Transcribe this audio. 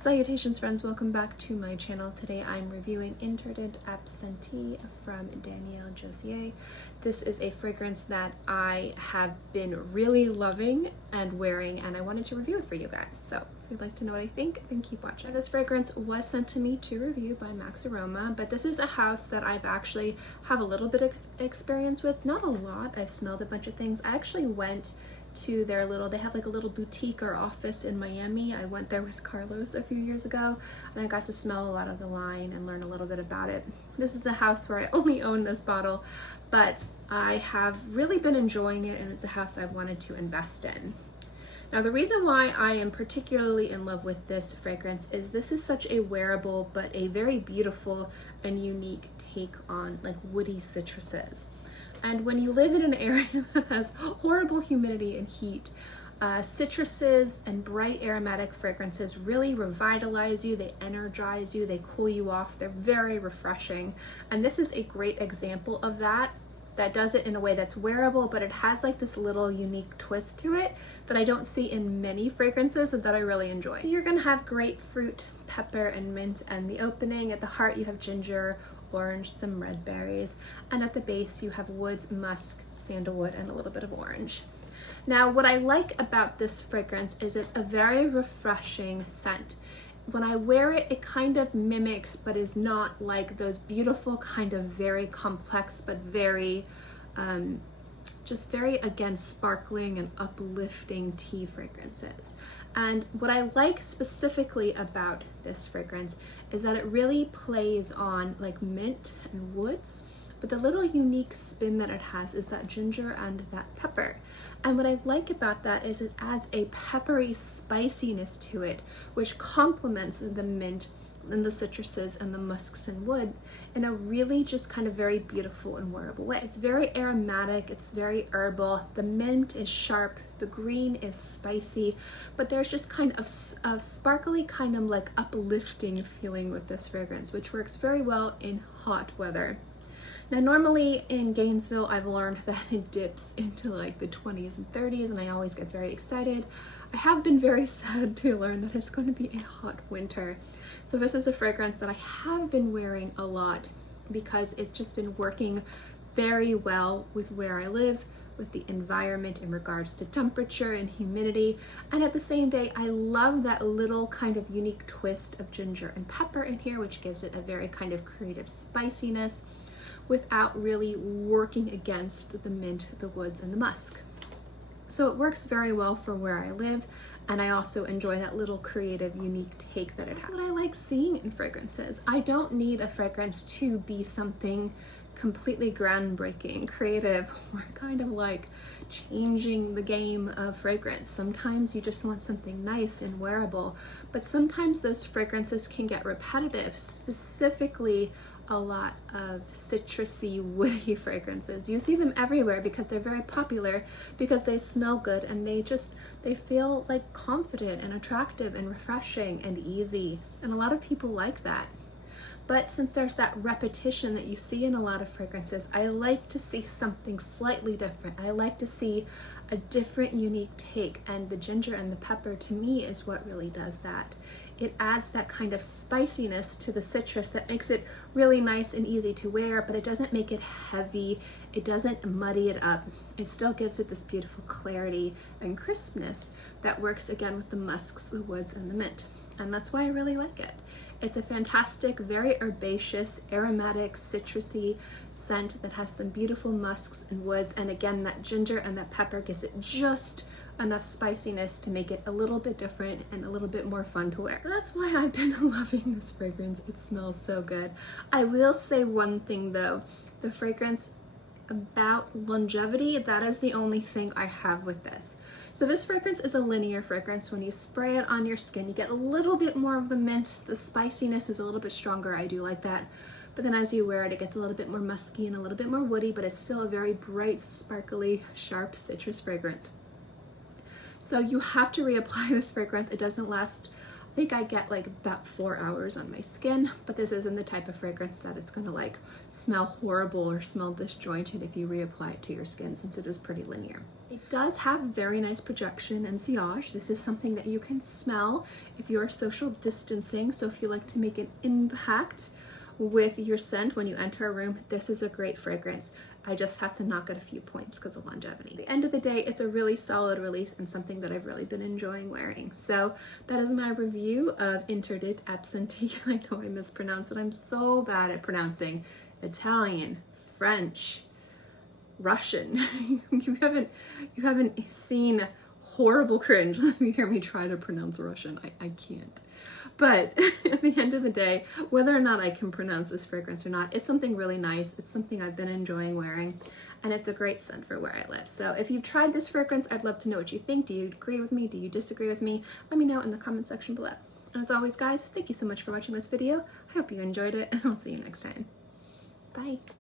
Salutations friends, welcome back to my channel. Today I'm reviewing Interdit Absente from Josier. This is a fragrance that I have been really loving and wearing, and I wanted to review it for you guys. So if you'd like to know what I think, then keep watching. This fragrance was sent to me to review by MAXAROMA, but this is a house that I've actually have a little bit of experience with, not a lot. I've smelled a bunch of things. I actually went to their they have like a little boutique or office in Miami. I went there with Carlos a few years ago and I got to smell a lot of the line and learn a little bit about it. This is a house where I only own this bottle, but I have really been enjoying it, and it's a house I've wanted to invest in. Now, the reason why I am particularly in love with this fragrance is this is such a wearable but a very beautiful and unique take on like woody citruses. And when you live in an area that has horrible humidity and heat, citruses and bright aromatic fragrances really revitalize you, they energize you, they cool you off, they're very refreshing. And this is a great example of that does it in a way that's wearable, but it has like this little unique twist to it that I don't see in many fragrances and that I really enjoy. So you're gonna have grapefruit, pepper, and mint, and the opening at the heart you have ginger, orange, some red berries, and at the base you have woods, musk, sandalwood, and a little bit of orange. Now, what I like about this fragrance is it's a very refreshing scent. When I wear it, it kind of mimics, but is not like those beautiful kind of very complex, but very, just very, again, sparkling and uplifting tea fragrances. And what I like specifically about this fragrance is that it really plays on like mint and woods, but the little unique spin that it has is that ginger and that pepper. And what I like about that is it adds a peppery spiciness to it, which complements the mint and the citruses and the musks and wood in a really just kind of very beautiful and wearable way. It's very aromatic, it's very herbal, the mint is sharp, the green is spicy, but there's just kind of a sparkly kind of like uplifting feeling with this fragrance, which works very well in hot weather. Now, normally in Gainesville, I've learned that it dips into like the 20s and 30s, and I always get very excited. I have been very sad to learn that it's going to be a hot winter. So this is a fragrance that I have been wearing a lot because it's just been working very well with where I live, with the environment in regards to temperature and humidity. And at the same day, I love that little kind of unique twist of ginger and pepper in here, which gives it a very kind of creative spiciness without really working against the mint, the woods, and the musk. So it works very well for where I live, and I also enjoy that little creative, unique take that it has. That's what I like seeing in fragrances. I don't need a fragrance to be something completely groundbreaking, creative, or kind of like changing the game of fragrance. Sometimes you just want something nice and wearable, but sometimes those fragrances can get repetitive, specifically a lot of citrusy, woody fragrances. You see them everywhere because they're very popular, because they smell good and they feel like confident and attractive and refreshing and easy. And a lot of people like that. But since there's that repetition that you see in a lot of fragrances, I like to see something slightly different. I like to see a different, unique take, and the ginger and the pepper to me is what really does that. It adds that kind of spiciness to the citrus that makes it really nice and easy to wear, but it doesn't make it heavy. It doesn't muddy it up. It still gives it this beautiful clarity and crispness that works again with the musks, the woods, and the mint. And that's why I really like it. It's a fantastic, very herbaceous, aromatic, citrusy scent that has some beautiful musks and woods. And again, that ginger and that pepper gives it just enough spiciness to make it a little bit different and a little bit more fun to wear. So that's why I've been loving this fragrance. It smells so good. I will say one thing though, the fragrance about longevity, that is the only thing I have with this. So this fragrance is a linear fragrance. When you spray it on your skin, you get a little bit more of the mint. The spiciness is a little bit stronger. I do like that. But then as you wear it, it gets a little bit more musky and a little bit more woody, but it's still a very bright, sparkly, sharp citrus fragrance. So you have to reapply this fragrance. It doesn't last I think I get like about 4 hours on my skin, but this isn't the type of fragrance that it's gonna like smell horrible or smell disjointed if you reapply it to your skin, since it is pretty linear. It does have very nice projection and sillage. This is something that you can smell if you are social distancing. So if you like to make an impact with your scent when you enter a room, this is a great fragrance. I just have to knock at a few points because of longevity. At the end of the day, it's a really solid release and something that I've really been enjoying wearing. So that is my review of Interdit Absente. I know I mispronounced it. I'm so bad at pronouncing Italian, French, Russian. You haven't seen horrible cringe. Let me hear me try to pronounce Russian. I can't. But at the end of the day, whether or not I can pronounce this fragrance or not, it's something really nice. It's something I've been enjoying wearing, and it's a great scent for where I live. So if you've tried this fragrance, I'd love to know what you think. Do you agree with me? Do you disagree with me? Let me know in the comment section below. And as always, guys, thank you so much for watching this video. I hope you enjoyed it, and I'll see you next time. Bye.